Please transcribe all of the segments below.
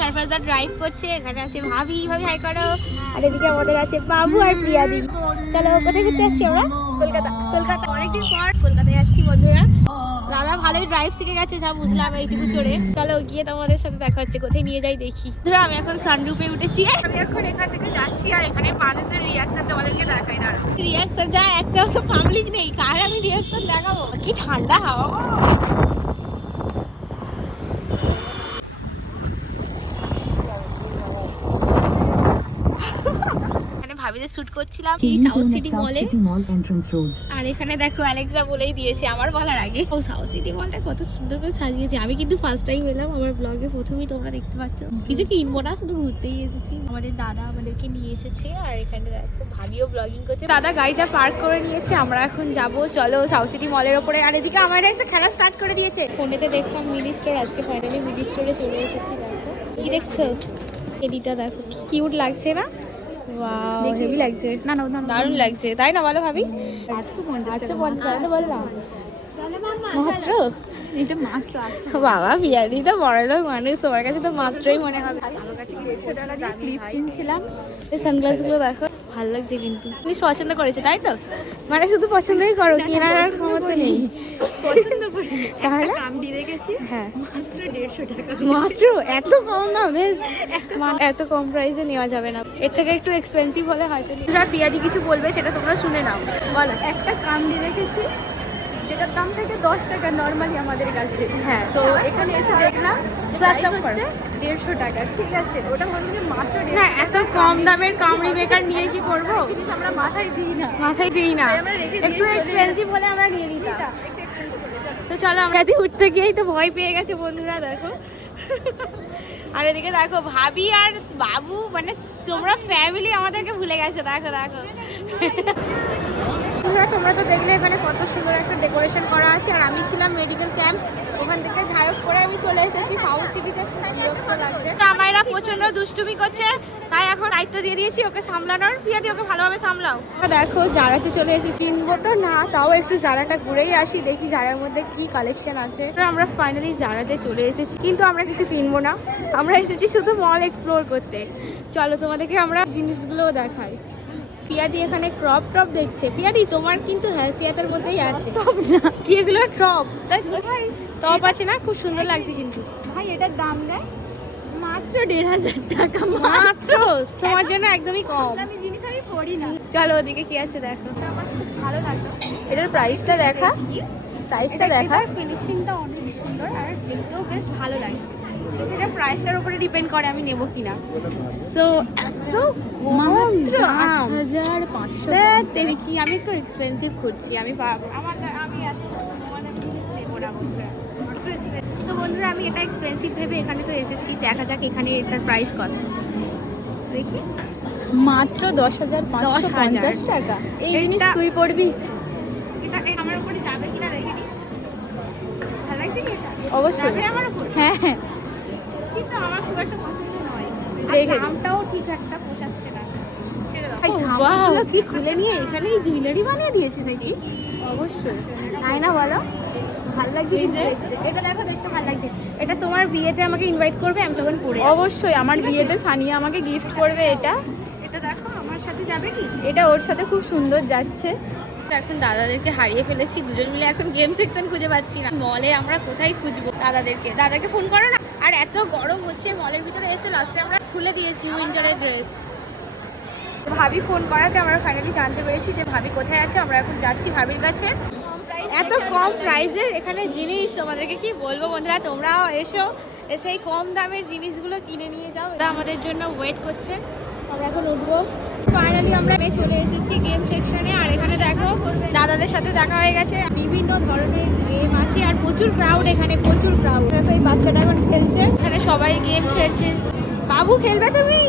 সারফাজদা drive করছে, এখানে আছে ভাবি ভাবি হাই করো। আর এদিকে আমাদের আছে বাবু আর প্রিয়াদি। চলো, কোথায় ঘুরতে যাচ্ছি আমরা? কলকাতা। কলকাতা। অনেকদিন পর কলকাতায় যাচ্ছি বন্ধুরা। দাদা ভালোই ড্রাইভ শিখে গেছে, যা বুঝলাম এইটুকু চড়ে। চলো, গিয়ে তোমাদের সাথে দেখা হচ্ছে, কোথায় নিয়ে যাই দেখি। ধরো আমি এখন সানরুপে উঠেছি। আমি এখন এখান থেকে যাচ্ছি আর এখানে মানুষের রিয়াকশন তোমাদেরকে দেখাই দাঁড়া রিয়াকশন যা, একটা তো পাবলিক নেই। কার আমি রিয়াকশন দেখাবো? কি ঠান্ডা হাওয়া। ভাবিতে শুট করছিলাম এই সাউথ সিটি মলে. আর এখানে দেখো অ্যালেক্সা বলেই দিয়েছে আমার বলার আগে। ও সাউথ সিটি মলটা কত সুন্দর করে সাজিয়েছে। আমি কিন্তু ফার্স্ট টাইম এলাম আমার ব্লগে প্রথমেই তোমরা দেখতে পাচ্ছ। কিছু কিনবো না শুধু ঘুরতেই এসেছি। আমাদের দাদা আমাদেরকে নিয়ে এসেছে আর এখানে দেখো ভাবিও ব্লগিং করছে। দাদা গাড়িটা পার্ক করে নিয়েছে আমরা এখন যাব। চলো সাউথ সিটি মলের ওপরে। আর এদিকে আমার এসে খেলা স্টার্ট করে দিয়েছে। ফোনেতে দেখলাম মিনি স্টোর আজকে ফাইনালি মিনি স্টোরে চলে এসেছি দেখো। কি দেখছ? এডিটা দেখো কি কিউট লাগছে না? হেভি লাগছে। না না দারুণ লাগছে। তাই না বলো ভাবি? আটশো পঞ্চাশ বললাম। মাত্র? বাবা পিয়াদি তো বড় লোক মানুষ। তোমার কাছে তো মাত্রই মনে হবে। আমার কাছে ক্লিপ কিনছিলাম এই সানগ্লাসগুলো দেখো। ভালো লাগছে কিন্তু। তুমি পছন্দ করেছে তাই তো? মানে শুধু পছন্দই করো কেনার আর ক্ষমতা নেই। পছন্দ করি তাহলে? কাম দিয়ে রেখেছি হ্যাঁ। মাত্র দেড়শো টাকা মাত্র? এত কম দাম এত কম প্রাইসে নেওয়া যাবে না। এর থেকে একটু এক্সপেন্সিভ হলে হয়তো কিছু বলবে সেটা তোমরা শুনে নাও। বলো। একটা কাম দিয়ে রেখেছি যেটার দাম থেকে দশ টাকা নর্মালি আমাদের কাছে। হ্যাঁ। তো এখানে এসে দেখলাম। হচ্ছে দেড়শো টাকা ঠিক আছে। ওটা মনে যে মাত্র না এত কম দামের কামড়ি বেকার নিয়ে কি করব? জিনিস আমরা মাথায় দিই না। মাথায় দিই না। একটু এক্সপেন্সিভ হলে আমরা নিয়ে নিতাম। তো চলো আমরা উঠতে গিয়েই তো ভয় পেয়ে গেছে বন্ধুরা দেখো। আর এদিকে দেখো ভাবি আর বাবু মানে তোমরা ফ্যামিলি আমাদেরকে ভুলে গেছে দেখো দেখো। বন্ধুরা তোমরা তো দেখলে এখানে কত সুন্দর একটা ডেকোরেশন করা আছে। আর আমি ছিলাম মেডিকেল ক্যাম্প ওখান থেকে ঝাড়ক করে আমি চলে এসেছি। সাউথ সিটিতে আমায়রা প্রচণ্ড দুষ্টুমি করছে তাই এখন দায়িত্ব দিয়ে দিয়েছি ওকে সামলানোর। প্রিয়াদি ওকে ভালোভাবে সামলাও। দেখো জারাতে চলে এসেছি। কিনবো তো না তাও একটু জারাটা ঘুরেই আসি দেখি জারার মধ্যে কি কালেকশন আছে। আমরা ফাইনালি জারাতে চলে এসেছি। কিন্তু আমরা কিছু কিনবো না। আমরা এসেছি শুধু মল এক্সপ্লোর করতে। চলো তোমাদেরকে আমরা জিনিসগুলোও দেখাই। পিয়াদি এখানে ক্রপ টপ দেখছে। পিয়াদি তোমার কিন্তু হ্যাসিয়াতের মধ্যেই আছে। কি এগুলো টপ কোথায় টপ আছে না? খুব সুন্দর লাগছে কিন্তু। ভাই এটার দাম দেয় মাত্র দেড় হাজার টাকা মাত্র। তোমার জন্য একদমই কম। আমি জিনিস আমি পড়ি না। চলো ওদিকে কি আছে দেখো। আমার খুব ভালো লাগল। এটার প্রাইসটা দেখা। প্রাইসটা দেখা। ফিনিশিংটা অনেক সুন্দর আর দেখতেও বেশ ভালো লাগে এটা প্রাইসটার উপরে ডিপেন্ড করে আমি নেব কিনা। সো এত মাত্র হাজার পাঁচশো তেরি আমি একটু এক্সপেন্সিভ খুঁজছি। আমি আমার আমি এত কম নেব না বন্ধুরা। তো বন্ধুরা আমি এটা এক্সপেন্সিভ ভেবে এখানে তো এসেছি। দেখা যাক এখানে এটার প্রাইস কত। দেখি। মাত্র দশ হাজার পাঁচশো পঞ্চাশ টাকা। এই জিনিস তুই পড়বি। এটা আমার উপরে যাবে কিনা দেখে নি। ভালো লাগছে কি এটা? অবশ্যই। আমার উপর? হ্যাঁ হ্যাঁ। একটা পছন্দ নয়। দেখে আর নি। দামটাও ঠিক একটা পোষাচ্ছে না। ছেড়ে দাও। Oh, এই সামনেগুলো কি খুলে নিয়ে এখানেই জুয়েলারি বানিয়ে দিয়েছে নাকি? অবশ্যই। তাই না বলো? ভালো লাগছে যে। এটা দেখো দেখতে ভালো লাগছে। এটা তোমার বিয়েতে আমাকে ইনভাইট করবে আমি তখন পরে অবশ্যই আমার বিয়েতে সানিয়া আমাকে গিফট করবে এটা। এটা দেখো আমার সাথে যাবে কি? এটা ওর সাথে খুব সুন্দর যাচ্ছে। এখন দাদাদেরকে হারিয়ে ফেলেছি, দুজন মিলে এখন গেম সেকশন খুঁজে পাচ্ছি না। মলে আমরা কোথায় খুঁজবো দাদাদেরকে? দাদাকে ফোন করো না। আর এত গরম হচ্ছে মলের ভিতরে এসে লাস্টে আমরা খুলে দিয়েছি উইন্টারের ড্রেস ভাবি ফোন করাতে আমরা ফাইনালি জানতে পেরেছি যে ভাবি কোথায় আছে, আমরা এখন যাচ্ছি ভাবির কাছে। এত কম প্রাইসের এখানে জিনিস, তোমাদেরকে কি বলব বন্ধুরা? তোমরাও এসো, এসে এই কম দামের জিনিসগুলো কিনে নিয়ে যাও। আমাদের জন্য ওয়েট করছে। এখন উঠবো। ফাইনালি আমরা চলে এসেছি গেম সেকশনে আর এখানে দেখো, দাদাদের সাথে দেখা হয়ে গেছে। বিভিন্ন ধরনের গেম আছে আর প্রচুর ক্রাউড এখানে, প্রচুর ক্রাউড দেখো এই বাচ্চাটা এখন খেলছে। এখানে সবাই গেম খেলছে। বাবু, খেলবে তুমি?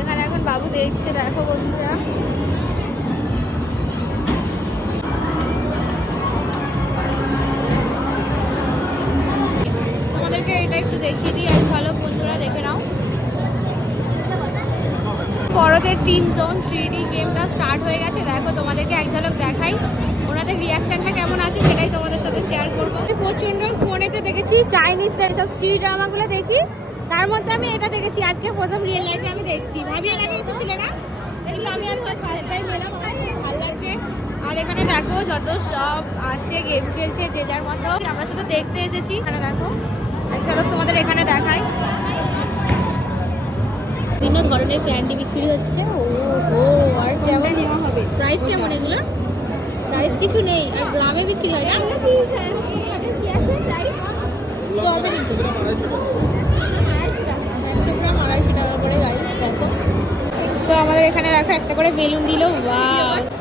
এখানে এখন বাবু দেখছে, দেখো বন্ধুরা। তোমাদেরকে এটা একটু দেখিয়ে দিই। এক ঝলক বন্ধুরা, দেখে নাও। বড়দের টিম জোন থ্রি ডি গেমটা স্টার্ট হয়ে গেছে। দেখো তোমাদেরকে এক ঝলক দেখাই। ওনাদের রিয়াকশনটা কেমন আছে সেটাই তোমাদের সাথে শেয়ার করব। আমি প্রচণ্ড ফোনেতে দেখেছি দেখেছি চাইনিজ সব স্ট্রিট ড্রামাগুলো দেখি। তার মধ্যে আমি এটা দেখেছি, আজকে প্রথম রিয়েল লাইফে আমি দেখছি। ভাবি, এর আগে এসেছিলে না? এগুলো আমি আজকে ভালো লাগছে। আর এখানে দেখো যত সব আছে গেম খেলছে, যে যার মতো। আমরা শুধু দেখতে এসেছি। এখানে দেখো চলো তোমাদের এখানে দেখাই। বিভিন্ন ধরনের ক্যান্ডি বিক্রি হচ্ছে। ও ও আর কেমন? নেওয়া হবে? প্রাইস কেমন এগুলো? প্রাইস কিছু নেই আর গ্রামে বিক্রি হয় না? স্ট্রবেরি একশো গ্রাম আড়াইশো টাকা। করে গাইস দেখো। তো আমাদের এখানে রাখা একটা করে বেলুন দিল ওয়াও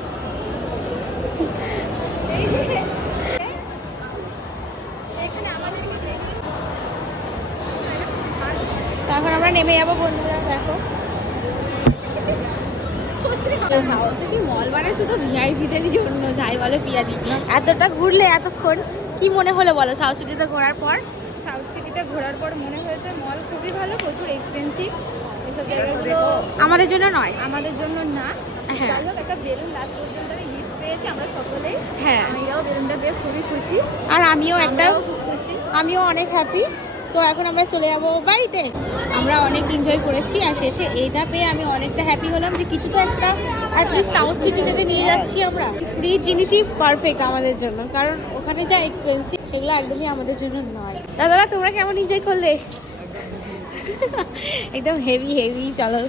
তখন আমরা নেমে যাব বন্ধুরা দেখো। সাউথ সিটি মল মানে শুধু ভিআইপিদের জন্য যাই বলে পিয়াদি। এতটা ঘুরলে এতক্ষণ কি মনে হলো বলো সাউথ সিটিতে ঘোরার পর? সাউথ সিটিতে ঘোরার পর মনে হয়েছে মল খুবই ভালো প্রচুর এক্সপেন্সিভ এসব জায়গাগুলো আমাদের জন্য নয়। আমাদের জন্য না। হ্যাঁ। যাই হোক একটা বেলুন লাস্ট পর্যন্ত গিফট পেয়েছি আমরা সকলেই হ্যাঁ। বেলুনটা পেয়ে খুবই খুশি। আর আমিও একটা খুব খুশি। আমিও অনেক হ্যাপি তো এখন আমরা চলে যাব বাড়িতে। আমরা অনেক এনজয় করেছি, আর শেষে এটা পেয়ে আমি অনেকটা হ্যাপি হলাম যে কিছু তো একটা আর অ্যাটলিস্ট সাউথ সিটি থেকে নিয়ে যাচ্ছি আমরা। ফ্রি জিনিসই পারফেক্ট আমাদের জন্য, কারণ ওখানে যা এক্সপেন্সিভ সেগুলো একদমই আমাদের জন্য নয়। দাদা তোমরা কেমন এনজয় করলে? একদম হেভি হেভি চলো।